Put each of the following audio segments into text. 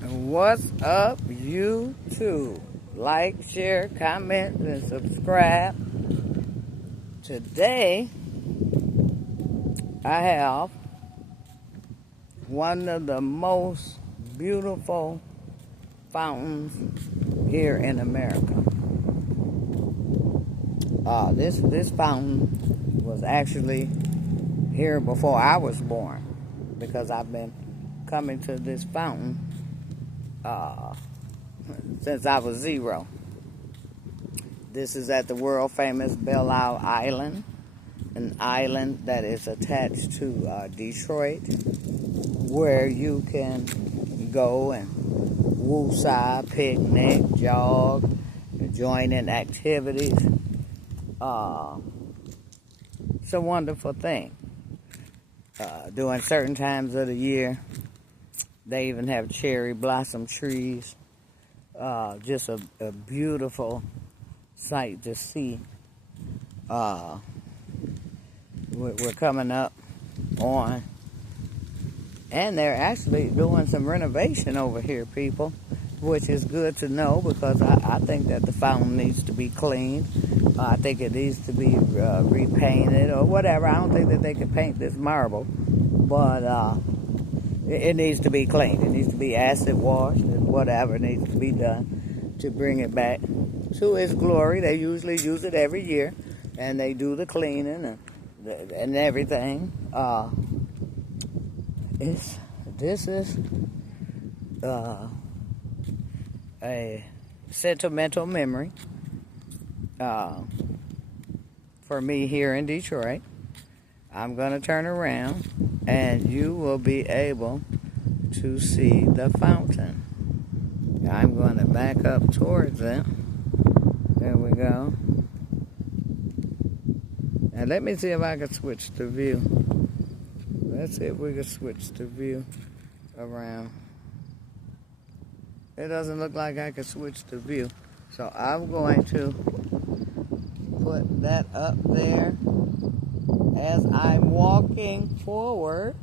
What's up, YouTube? Like, share, comment, and subscribe. Today, I have one of the most beautiful fountains here in America. This fountain was actually here before I was born, because I've been coming to this fountain since I was 0. This is at the world famous Belle Isle Island, an island that is attached to Detroit, where you can go and woosah, picnic, jog, join in activities. It's a wonderful thing. During certain times of the year, they even have cherry blossom trees. Just a beautiful sight to see. We're coming up on, and they're actually doing some renovation over here, people, which is good to know, because I think that the fountain needs to be cleaned. I think it needs to be repainted or whatever. I don't think that they can paint this marble, but it needs to be cleaned. It needs to be acid washed, and whatever needs to be done to bring it back to its glory. They usually use it every year, and they do the cleaning and everything. This is a sentimental memory for me here in Detroit. I'm going to turn around, and you will be able to see the fountain. I'm going to back up towards it. There we go. And let me see if I can switch the view. Let's see if we can switch the view around. It doesn't look like I can switch the view. So I'm going to put that up there as I'm walking forward,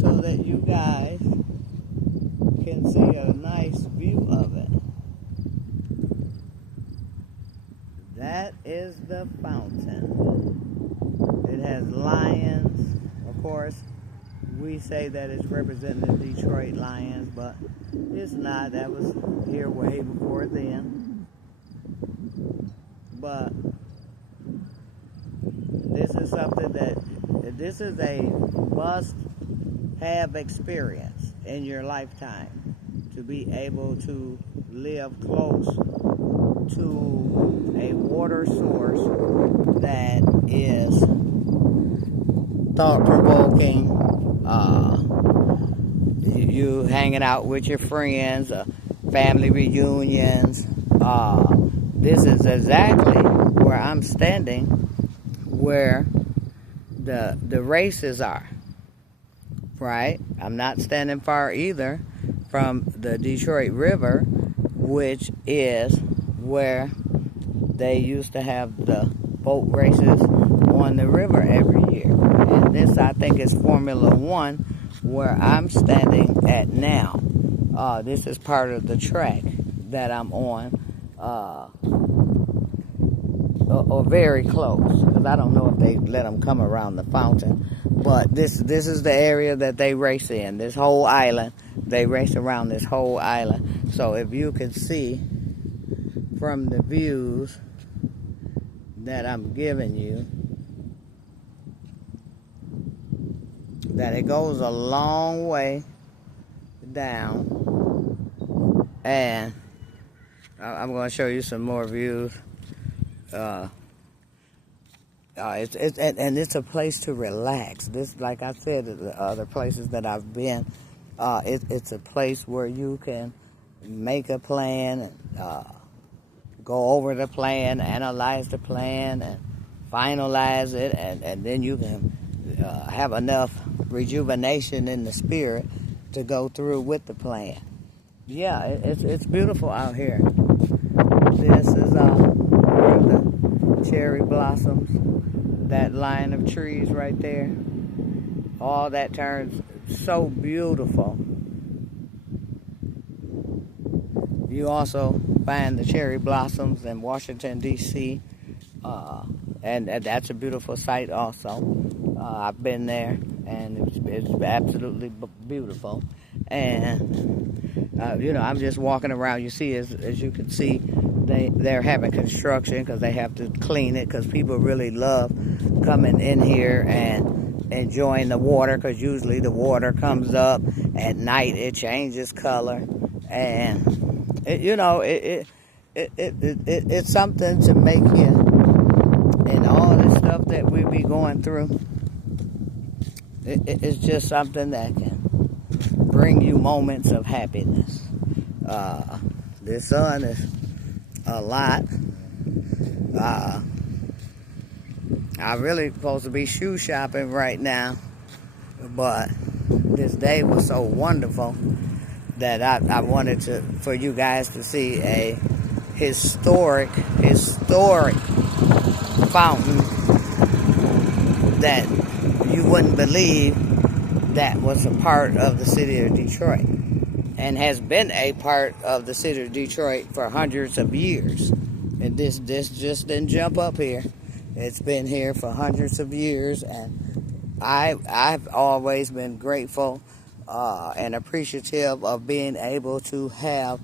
so that you guys can see a nice view of it. That is the fountain. It has lions. Of course, we say that it's representing the Detroit Lions, but it's not. That was here way before then. But this is something this is a must-have experience in your lifetime, to be able to live close to a water source that is thought-provoking. You hanging out with your friends, family reunions. This is exactly where I'm standing, where the races are, right? I'm not standing far either from the Detroit River, which is where they used to have the boat races on the river every year. And this, I think, is Formula One, where I'm standing at now. This is part of the track that I'm on, or very close, because I don't know if they let them come around the fountain. But this is the area that they race in. This whole island, they race around this whole island. So if you can see from the views that I'm giving you, that it goes a long way down. And I'm going to show you some more views. It's a place to relax. This, like I said, the other places that I've been, it's a place where you can make a plan and go over the plan, analyze the plan, and finalize it, and then you can have enough rejuvenation in the spirit to go through with the plan. Yeah, it's beautiful out here. This is where the cherry blossoms, that line of trees right there. All that turns so beautiful You also find the cherry blossoms in Washington, D.C., and that's a beautiful sight also. I've been there, and it's absolutely beautiful. And, I'm just walking around. You see, as you can see, they're having construction because they have to clean it because people really love coming in here and enjoying the water, because usually the water comes up at night. It changes color, and it's something to make you, and all this stuff that we be going through, it's just something that can bring you moments of happiness. The sun is a lot. I'm really supposed to be shoe shopping right now, but this day was so wonderful that I wanted for you guys to see a historic fountain that you wouldn't believe that was a part of the city of Detroit, and has been a part of the city of Detroit for hundreds of years. And this just didn't jump up here. It's been here for hundreds of years, and I've always been grateful and appreciative of being able to have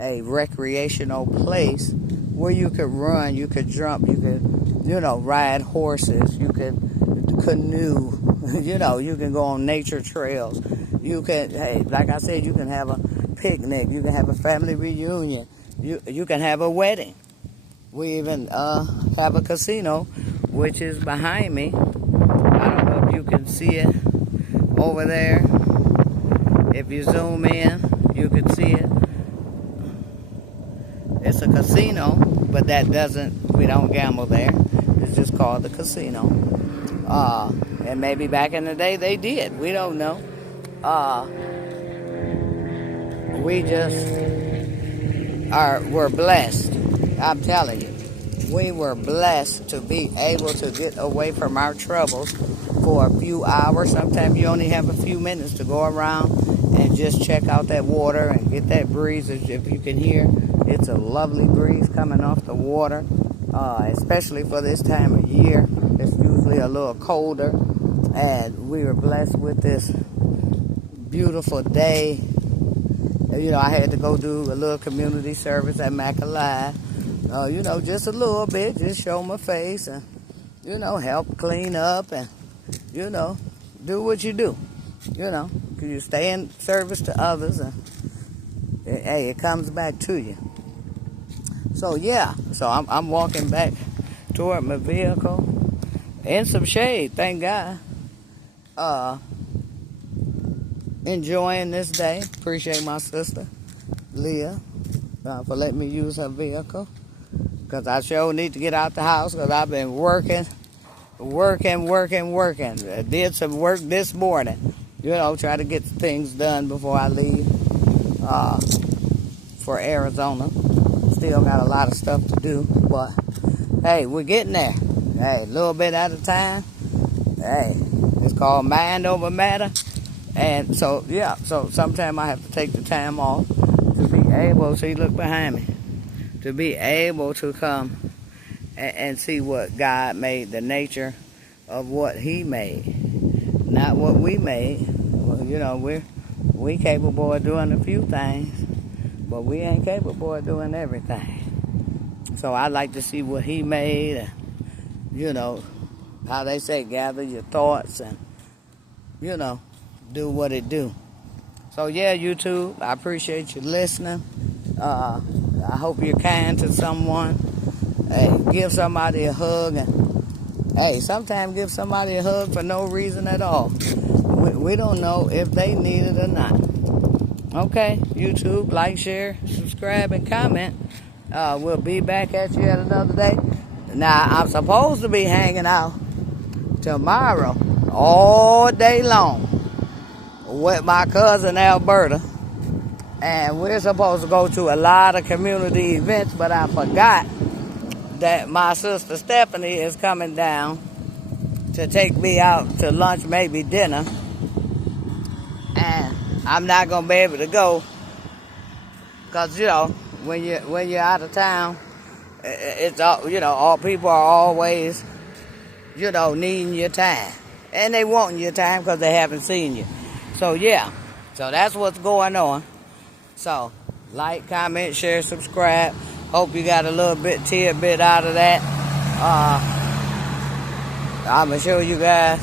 a recreational place where you could run, you could jump, you could, ride horses, you could canoe, you can go on nature trails. You can, like I said, you can have a picnic, you can have a family reunion, you can have a wedding. We even have a casino, which is behind me. I don't know if you can see it over there. If you zoom in, you can see it. It's a casino, but we don't gamble there. It's just called the casino. And maybe back in the day they did. We don't know. We're blessed. I'm telling you, we were blessed to be able to get away from our troubles for a few hours. Sometimes you only have a few minutes to go around and just check out that water and get that breeze. If you can hear, it's a lovely breeze coming off the water, especially for this time of year. It's usually a little colder, and we were blessed with this beautiful day. I had to go do a little community service at Mac-A-Live. Just a little bit, just show my face and, help clean up and, do what you do. You stay in service to others, and hey, it comes back to you. So I'm walking back toward my vehicle in some shade, thank God. Enjoying this day. Appreciate my sister Leah for letting me use her vehicle, because I sure need to get out the house, because I've been working. I did some work this morning, try to get things done before I leave for Arizona. Still got a lot of stuff to do, but hey, we're getting there. Hey, a little bit at a time. Hey, it's called mind over matter. And so sometimes I have to take the time off to be able, see, look behind me, to be able to come and see what God made, the nature of what He made, not what we made. Well, we capable of doing a few things, but we ain't capable of doing everything. So I like to see what He made, and, how they say, gather your thoughts and, do what it do. So yeah, YouTube, I appreciate you listening. I hope you're kind to someone. Hey, give somebody a hug, and hey, sometimes give somebody a hug for no reason at all. We don't know if they need it or not. Okay, YouTube, like, share, subscribe, and comment. We'll be back at you at another day. Now, I'm supposed to be hanging out tomorrow all day long with my cousin Alberta, and we're supposed to go to a lot of community events, but I forgot that my sister Stephanie is coming down to take me out to lunch, maybe dinner, and I'm not going to be able to go because, when you're out of town, it's all, all people are always, needing your time, and they wanting your time because they haven't seen you. So yeah, so that's what's going on. So like, comment, share, subscribe. Hope you got a little tidbit out of that. I'm gonna show you guys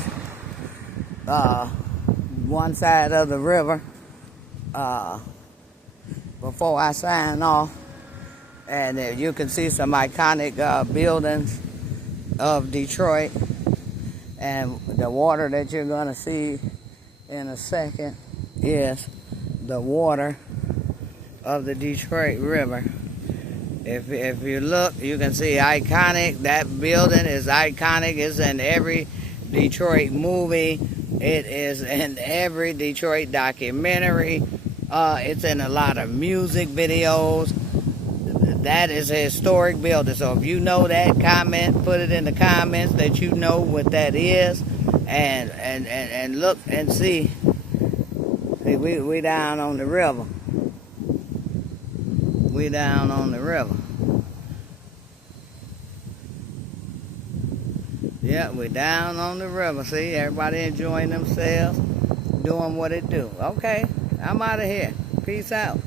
one side of the river before I sign off, and you can see some iconic buildings of Detroit, and the water that you're gonna see in a second is the water of the Detroit River. If you look, you can see iconic. That building is iconic. It's in every Detroit movie. It is in every Detroit documentary. It's in a lot of music videos. That is a historic building. So if you know that, comment, put it in the comments that you know what that is, and look and see. See, we down on the river. We down on the river. Yeah, we down on the river. See, everybody enjoying themselves, doing what it do. Okay, I'm out of here. Peace out.